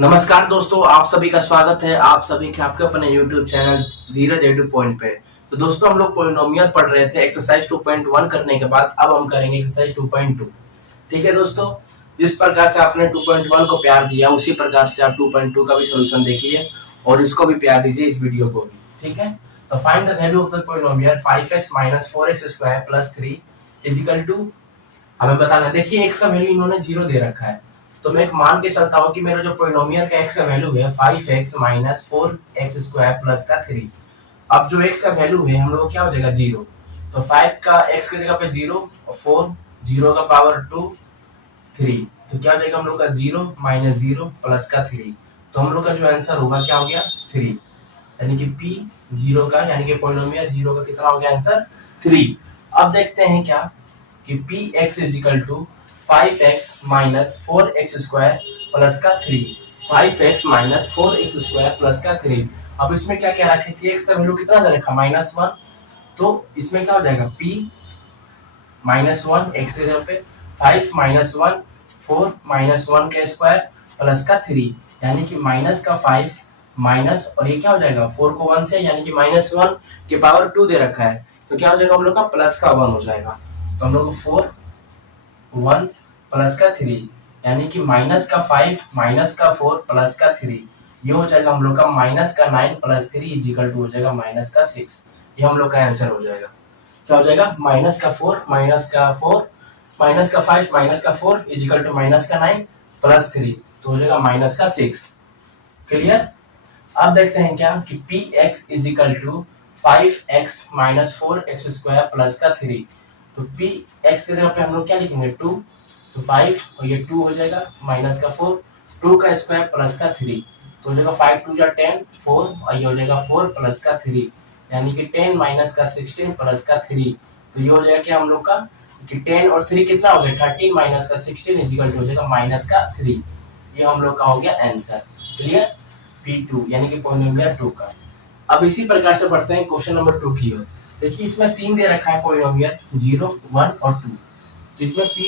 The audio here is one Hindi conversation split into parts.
नमस्कार दोस्तों, आप सभी का स्वागत है। आप सभी के आपके अपने YouTube चैनल धीरज एडू पॉइंट पे। तो दोस्तों, हम लोग पोलिनोमियल पढ़ रहे थे एक्सरसाइज 2.1 करने के बाद अब हम करेंगे एक्सरसाइज 2.2। ठीक है दोस्तों, जिस प्रकार से आपने 2.1 को प्यार दिया उसी प्रकार से आप 2.2 का भी सोल्यूशन देखिए और इसको भी प्यार दीजिए, इस वीडियो को भी। ठीक है, तो find the value of the polynomial 5x - 4x² + 3 = हमें बताना है। देखिए x का वैल्यू इन्होंने 0 दे रखा है, तो मैं एक मान के चलता हूँ कि मेरा जो पोलिनोमियल का x का वैल्यू है 5x - 4x² + का 3। अब जो x का वैल्यू है हम लोग क्या हो जाएगा 0, तो 5 का x की जगह पे 0 और 4 0 का पावर 2 3, तो क्या हो जाएगा हम लोग का 0 - 0 + का 3। तो हम लोग का जो आंसर होगा क्या हो गया 3, यानी कि p 0 का यानी कि पोलिनोमियल 0 का कितना हो गया आंसर 3। अब देखते हैं क्या कि px = 5x - 4x² + का 3। 5x - 4x² + का 3। अब इसमें क्या क्या रखे कि x का वैल्यू कितना दे रखा -1, तो इसमें क्या हो जाएगा p -1 x की जगह पे 5 - 1 4 - 1 का स्क्वायर प्लस का 3, यानी कि माइनस का 5 माइनस और ये क्या हो जाएगा 4 को 1 से यानी कि -1 के पावर 2 दे रखा है, तो क्या हो जाएगा हम लोग का प्लस का 1 हो जाएगा। तो हम लोग को 4 1 प्लस का 3 यानी कि माइनस का 5 माइनस का 4 प्लस का 3, ये हो जाएगा हम लोग का माइनस का 9 + 3 = हो जाएगा माइनस का 6। ये हम लोग का आंसर हो जाएगा। क्या हो जाएगा माइनस का 4 माइनस का 4 माइनस का 5 माइनस का 4 = माइनस का 9 + 3, तो हो जाएगा माइनस का 6। क्लियर। अब देखते हैं क्या कि px = 5x - 4x² + का 3। तो px की जगह पे हम लोग क्या लिखेंगे 2, तो 5 और ये 2 हो जाएगा माइनस का 4 2 का स्क्वायर प्लस का 3, तो हो जाएगा 5 2 जा 10 4 और ये हो जाएगा 4 प्लस का 3, यानी कि 10 माइनस का 16 प्लस का 3, तो ये हो जाएगा क्या हम लोग का कि 10 और 3 कितना हो गया 13 माइनस का 16 = हो जाएगा माइनस का 3। ये हम लोग का हो गया आंसर। क्लियर। P2 यानी कि पोलिनोमियल 2 का। अब इसी प्रकार से बढ़ते हैं क्वेश्चन नंबर 2 की ओर। देखिए इसमें 3 दे रखा है पोलिनोमियल 0 1 और 2, तो इसमें p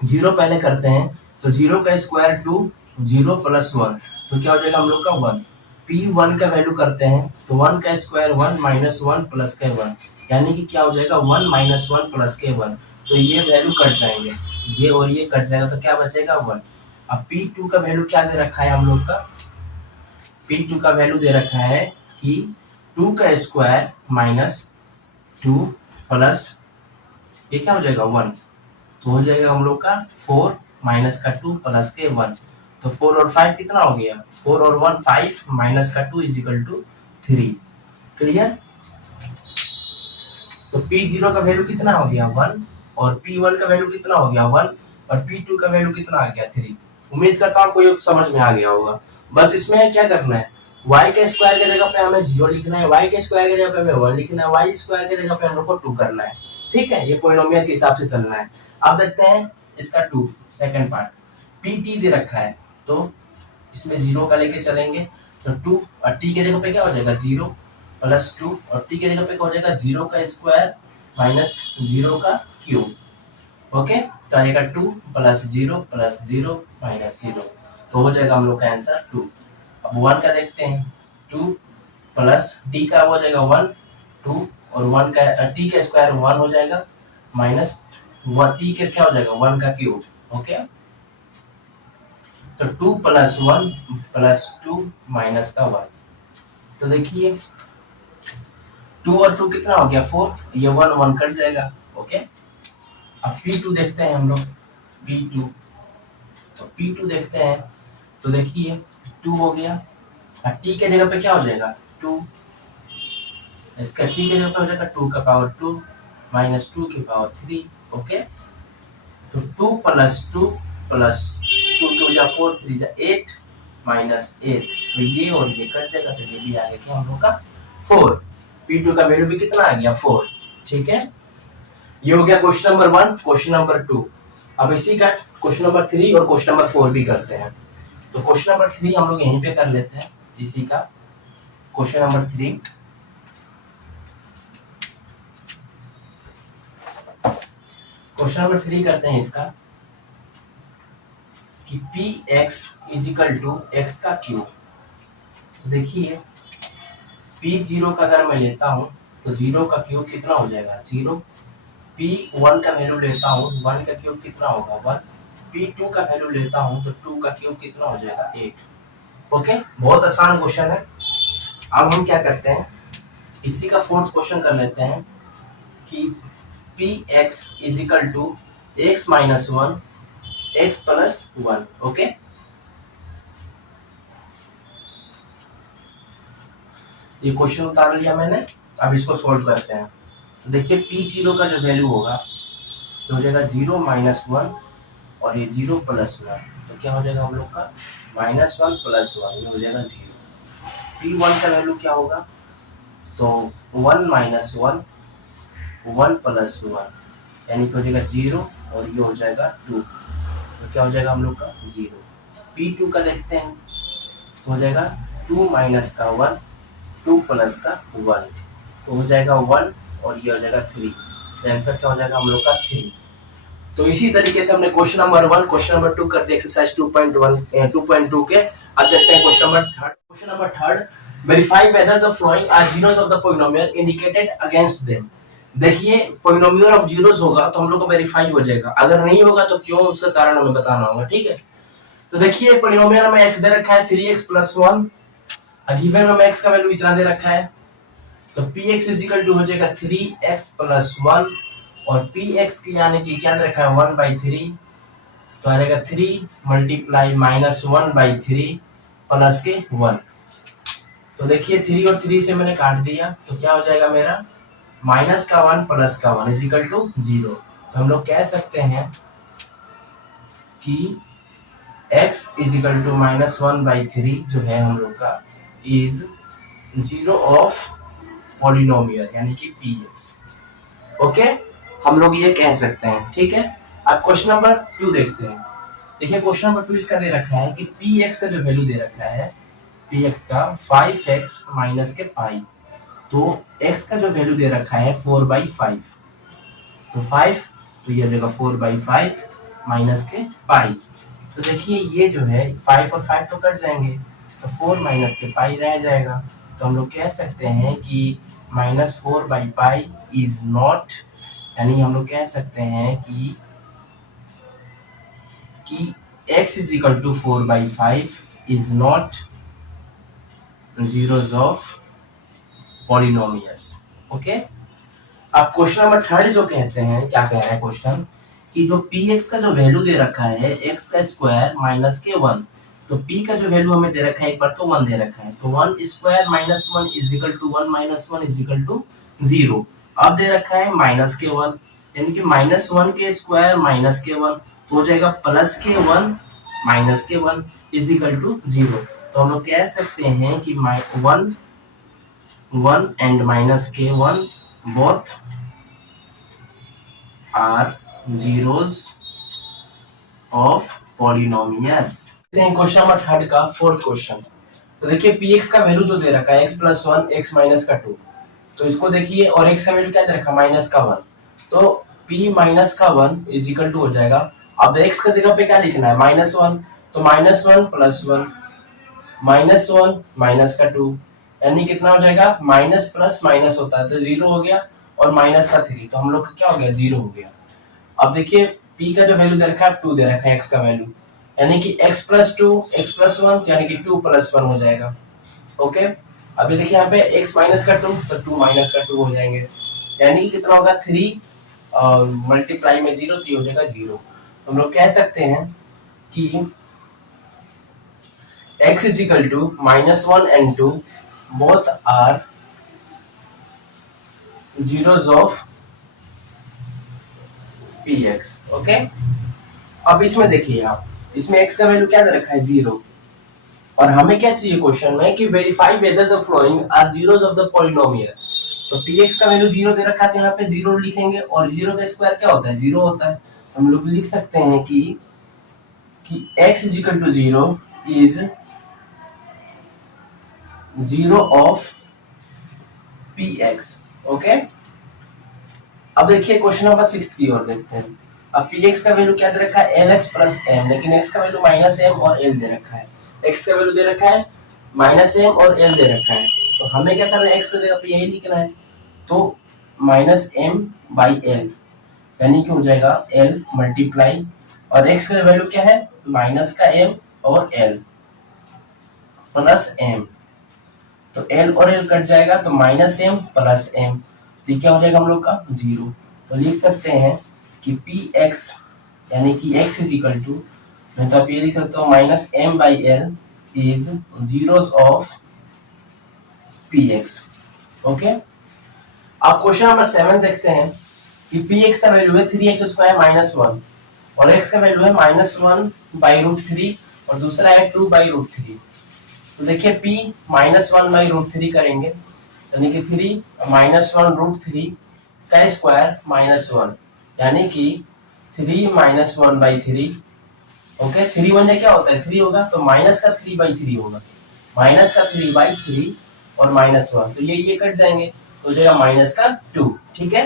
0 पहले करते हैं, तो 0 का स्क्वायर 2 0 + 1, तो क्या हो जाएगा हम लोग का 1। p1 का वैल्यू करते हैं, तो 1 का स्क्वायर 1 - 1 + के 1, यानी कि क्या हो जाएगा 1 - 1 + के 1, तो ये वैल्यू कट जाएंगे, ये और ये कट जाएगा, तो क्या बचेगा 1। अब p2 का वैल्यू क्या दे रखा है हम लोग का, p2 का वैल्यू दे रखा है कि 2 का स्क्वायर -2 प्लस ये क्या हो जाएगा 1, तो हो जाएगा हम लोग का 4 माइनस का 2 प्लस के 1, तो 4 और 5 कितना हो गया 4 और 1 5 माइनस का 2 = 3। क्लियर। तो p0 का वैल्यू कितना हो गया 1 और p1 का वैल्यू कितना हो गया 1 और p2 का वैल्यू कितना आ गया 3। उम्मीद करता हूँ आपको ये समझ में आ गया होगा। बस इसमें क्या करना है, y के स्क्वायर की जगह पे हमें 0 लिखना है, y के स्क्वायर की जगह पे हमें 1 लिखना है, y स्क्वायर की जगह पे हम लोग को 2 करना है। ठीक है, ये पोलिनोमियल के हिसाब से चलना है। अब देखते हैं इसका 2 सेकंड पार्ट। pt दे रखा है, तो इसमें 0 का लेके चलेंगे, तो 2 और t के जगह पे क्या हो जाएगा 0 + 2 और t के जगह पे क्या हो जाएगा 0 का स्क्वायर माइनस 0 का क्यूब। ओके, तो आएगा 2 + 0 + 0 - 0, तो हो जाएगा हम लोग का आंसर 2। अब 1 का देखते हैं, 2 प्लस t का हो जाएगा 1 2 और 1 का t का स्क्वायर 1 हो जाएगा माइनस t के क्या हो जाएगा 1 का क्यूब। ओके, तो 2 + 1 + 2 माइनस का 1, तो देखिए 2 और 2 कितना हो गया 4, ये 1 1 कट जाएगा। ओके, अब P2 देखते हैं हम लोग, P2, तो P2 देखते हैं, तो देखिए 2 हो गया और t के जगह पे क्या हो जाएगा 2, इसका t के जगह पे हो जाएगा 2 का पावर 2 माइनस 2 की पावर 3। ओके, तो 2 + 2 + 2 2 जा 4 3 जा 8 माइनस 8, तो ये और ये कट जाएगा, तो ये भी आ गया क्या हम लोग का 4। P2 का वैल्यू भी कितना आ गया 4। ठीक है, ये हो गया क्वेश्चन नंबर 1 क्वेश्चन नंबर 2। अब इसी का क्वेश्चन नंबर 3 और क्वेश्चन नंबर 4 भी करते हैं। तो क्वेश्चन नंबर 3 हम लोग यहीं पे कर लेते हैं, इसी का क्वेश्चन नंबर 3। क्वेश्चन नंबर 3 करते हैं इसका। कि P X is equal to X का क्यूब। तो देखिए पी जीरो का अगर मैं लेता हूँ तो जीरो का क्यूब कितना हो जाएगा, जीरो। पी वन का वैल्यू लेता हूँ, वन का क्यूब कितना होगा, वन। पी टू का वैल्यू लेता हूँ तो टू का क्यूब कितना हो जाएगा, एट। ओके, बहुत आसान क्वेश्चन है। अब हम क्या करते हैं, इसी का फोर्थ क्वेश्चन कर लेते हैं कि P X is equal to X minus one X plus one. Okay, ये क्वेश्चन उतार लिया मैंने। अब इसको सोल्व करते हैं। तो देखिए पी जीरो का जो वैल्यू होगा तो हो जाएगा जीरो माइनस वन और ये जीरो प्लस वन, तो क्या हो जाएगा हम लोग का माइनस वन प्लस वन, ये हो जाएगा जीरो। पी वन का वैल्यू क्या होगा, तो one minus one, one plus one, यानी कि हो जाएगा जीरो और ये हो जाएगा टू, तो क्या हो जाएगा हम लोग का जीरो। पी टू का देखते हैं तो हो जाएगा टू माइनस का वन, टू प्लस का वन, तो हो जाएगा वन और ये हो जाएगा थ्री, तो आंसर क्या हो जाएगा हम लोग का थ्री। तो इसी तरीके से हमने question number one question number two कर दिया एक्सरसाइज 2.2 के। अब देखते हैं question number third. Question number third, verify whether the following are zeros of the polynomial indicated against them. देखिए पॉलिनोमियल ऑफ जीरोस होगा तो हम लोग को वेरीफाई हो जाएगा, अगर नहीं होगा तो क्यों, उसका कारण हमें बताना होगा। ठीक है, तो देखिए पॉलिनोमियल में x दे रखा है 3x प्लस वन, गिवन में x का वैल्यू इतना दे रखा है, तो px इजिकल टू हो जाएगा 3x प्लस वन और px की यानी कि क्या दे रखा है 1/3, तो आ जाएगा 3 मल्टीप्लाई माइनस 1/3 प्लस के 1। तो देखिए 3 और 3 से मैंने काट दिया तो क्या हो जाएगा मेरा माइनस का 1 प्लस का 1 इजिकल टू 0। तो हम लोग कह सकते हैं कि x इजिकल टू माइनस 1/3 जो है हम लोग का इज जीरो ऑफ पॉलिनोमियल यानी कि px। ओके, हम लोग ये कह सकते हैं। ठीक है, अब क्वेश्चन नंबर टू देखते हैं। देखिए क्वेश्चन नंबर टू इसका दे रखा है कि px का जो वैल्यू दे रखा है, px का 5x माइनस के पाई, तो x का जो वैल्यू दे रखा है 4/5, तो 5 तो ये हो जाएगा 4/5 माइनस के पाई। तो देखिए ये जो है 5 और 5 तो कट जाएंगे, तो 4 माइनस के पाई रह जाएगा। तो हम लोग कह सकते हैं कि माइनस 4/पाई इज नॉट, यानी हम लोग कह सकते हैं कि x is equal to 4/5 is not zeros of polynomials। Okay, अब क्वेश्चन नंबर थर्ड जो कहते हैं, क्या कह रहा है क्वेश्चन कि जो px का जो वैल्यू दे रखा है x का स्क्वायर माइनस के 1, तो p का जो वैल्यू हमें दे रखा है एक बार तो 1 दे रखा है, तो 1 square minus 1 is equal to 1 minus 1 is equal to 0। अब दे रखा है माइनस के 1, यानी कि माइनस 1 के स्क्वायर माइनस के 1, तो हो जाएगा प्लस के 1 माइनस के 1 इज इक्वल टू 0। तो हम लोग कह सकते हैं कि 1 एंड माइनस के 1 both are zeros of polynomials. Question number third का फोर्थ क्वेश्चन। तो देखिए px का वैल्यू जो दे रखा है x प्लस 1 x माइनस का 2, तो इसको देखिए, और x का वैल्यू क्या दे रखा है माइनस का 1, तो p माइनस का 1 इज इक्वल टू हो जाएगा, अब x का जगह पे क्या लिखना है माइनस 1, तो माइनस 1 प्लस 1 माइनस 1 माइनस का 2, यानी कितना हो जाएगा माइनस प्लस माइनस होता है तो 0 हो गया, और माइनस का 3, तो हम लोग का क्या हो गया 0 हो गया। अब देखिए p का जो वैल्यू दे रखा है 2 दे रखा है x का वैल्यू, यानी कि x प्लस 2 x प्लस 1 यानी कि 2 प्लस 1 हो जाएगा। ओके, अभी देखिए यहाँ पे x माइनस का 2 तो 2 माइनस का 2 हो जाएंगे, यानी कि कितना होगा 3 और मल्टीप्लाई में 0 तो ये हो जाएगा 0। तो हम लोग कह सकते हैं कि x is equal to -1 and 2 both are zeros of px। Okay, अब इसमें देखिए आप, इसमें x का वैल्यू क्या दे रखा है 0, और हमें क्या चाहिए क्वेश्चन में कि verify whether the following are zeros of the polynomial. तो px का वैल्यू 0 दे रखा है, तो यहाँ पे 0 लिखेंगे, और 0 का स्क्वायर क्या होता है 0 होता है। हम लोग लिख सकते हैं कि x is equal to 0 is 0 of px। Okay, अब देखिए क्वेश्चन नंबर 6 की ओर देखते हैं। अब पी एक्स का वैल्यू क्या दे रखा है, एल एक्स प्लस एम, लेकिन एक्स का वैल्यू माइनस एम और एल दे रखा है। एक्स का वैल्यू दे रखा है माइनस एम और एल दे रखा है, तो हमें क्या करना है, एक्स की जगह पे यही लिखना है, तो माइनस एम बाई एल, यानी कि हो जाएगा एल मल्टीप्लाई, और एक्स का वैल्यू क्या है, माइनस का एम और एल प्लस एम, तो एल और एल कट जाएगा, तो माइनस एम प्लस एम, तो क्या हो जाएगा हम लोग का जीरो। तो लिख सकते हैं कि पी एक्स यानी कि एक्स इज इक्वल टू, मैं तो आप ये लिख सकता हूँ minus M by L is zeros of P X. Okay, अब क्वेश्चन नंबर 7 देखते हैं कि पी एक्स का वैल्यू है 3x² माइनस 1 और x का वैल्यू है -1 बाई रूट 3 और दूसरा है 2 बाई रूट 3। तो देखिए p -1 बाई रूट 3 करेंगे, यानी कि 3 -1 रूट 3 का स्क्वायर -1, यानी कि 3 -1 बाई 3। ओके, 3 1 क्या होता है, 3 होगा, तो माइनस का 3 बाई 3 होगा, माइनस का 3 बाई 3 और -1, तो ये कट जाएंगे, तो हो जाएगा माइनस का 2। ठीक है,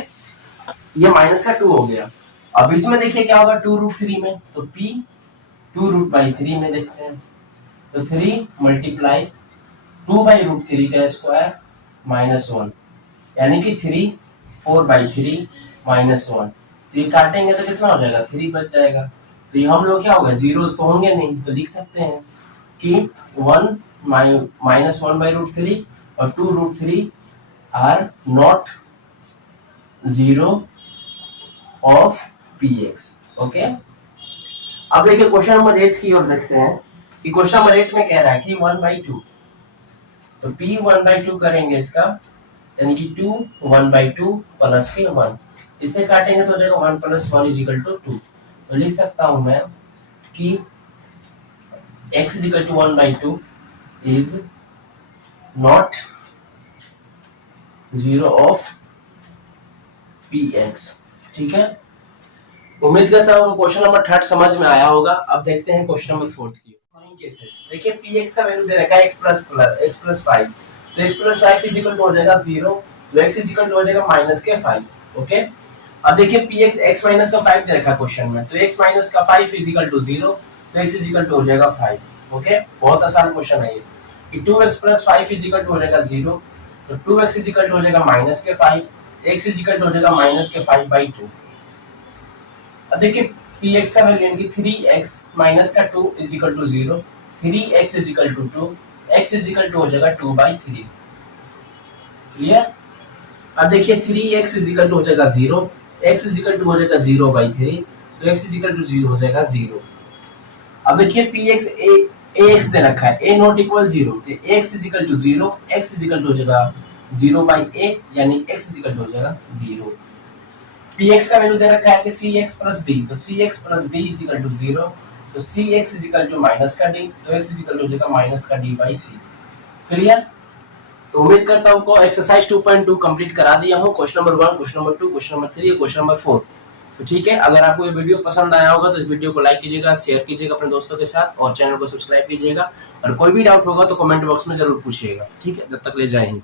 ये माइनस का 2 हो गया। अब इसमें देखिए क्या होगा 2 रूट 3 में, तो p 2 रूट बाई 3 में देखते हैं, तो 3 मल्टीप्लाई 2 बाई रूट 3 का स्क्वायर -1, यानी कि 3 4 बाई 3 -1, तो ये काटेंगे तो कितना हो जाएगा, 3 बच जाएगा, तो ये हम लोग क्या होगा, जीरोस तो होंगे नहीं, तो लिख सकते हैं कि 1 -1 बाई रूट 3 और 2 root 3 are not zero of px। Okay, अब देखिए क्वेश्चन नंबर 8 की ओर देखते हैं कि क्वेश्चन नंबर 8 में कह रहा है कि 1/2, तो p 1/2 करेंगे इसका, यानी कि 2 1/2 प्लस के 1, इसे काटेंगे तो हो जाएगा 1 + 1 = 2, तो लिख सकता हूं मैं कि x = 1/2 is not zero of px। ठीक है, उम्मीद करता हूँ क्वेश्चन नंबर 3 समझ में आया होगा। अब देखते हैं क्वेश्चन नंबर 4 की। केसेस देखिए, px का वैल्यू दे रखा है x + 5, तो x + 5 = हो जाएगा 0, तो x = हो जाएगा -5। ओके, अब देखिए px x - का 5 दे रखा है क्वेश्चन में, तो x - का 5 = 0, तो x = हो जाएगा 5। ओके, बहुत आसान क्वेश्चन है ये कि 2x + 5 = हो जाएगा 0, तो 2x = हो जाएगा -5, x = हो जाएगा -5/2। अब देखिए px का वैल्यू यानी कि 3x - का 2 = 0, 3x = 2, x = हो जाएगा 2/3। क्लियर, अब देखिए 3x = हो जाएगा 0, x = हो जाएगा 0/3, तो x = 0 हो जाएगा 0। अब देखिए px ax दे रखा है, a ≠ 0, तो x = 0, x = हो जाएगा 0/a, यानी x = हो जाएगा 0। px का वैल्यू दे रखा है कि cx + d, तो cx + d = 0, तो cx = माइनस का d, तो x = हो जाएगा माइनस का d/c। क्लियर, तो उम्मीद करता हूं को एक्सरसाइज 2.2 कंप्लीट करा दिया हूं, question number 1, question number 2, question number 3 और क्वेश्चन नंबर 4। तो ठीक है, अगर आपको ये वीडियो पसंद आया होगा तो इस वीडियो को लाइक कीजिएगा, शेयर कीजिएगा अपने दोस्तों के साथ और चैनल को सब्सक्राइब कीजिएगा, और कोई भी डाउट होगा तो कमेंट बॉक्स में जरूर पूछिएगा। ठीक है, तब तक ले जय हिंद।